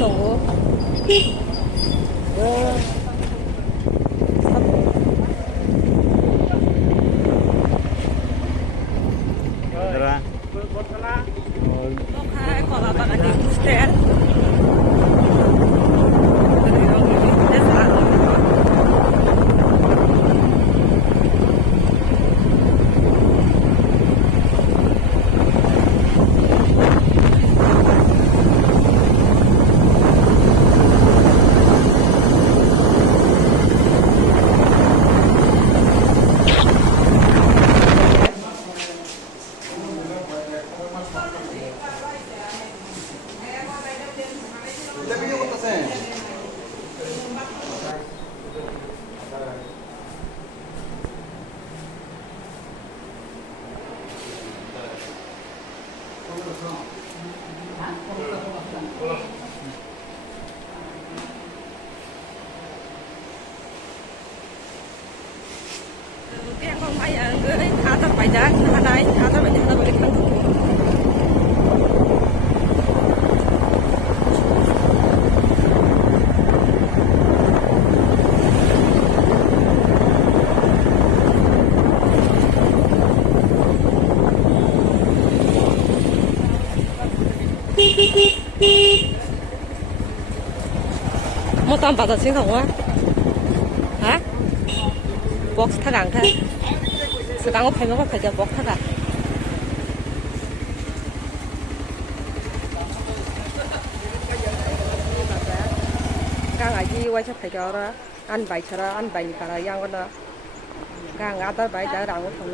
tunggu. Beneran. Oke, kalau apa di Buster. Cái con phải ở cái thả tập bài giá thả đây thả tập bài giá là bài thắng một tầm bảo thật sinh khổng á hả box thắt đằng thế sekarang aku pengen apa baca box thắt à gang aja wajah baca orang an baca orang an baca orang yang mana gang ada baca orang itu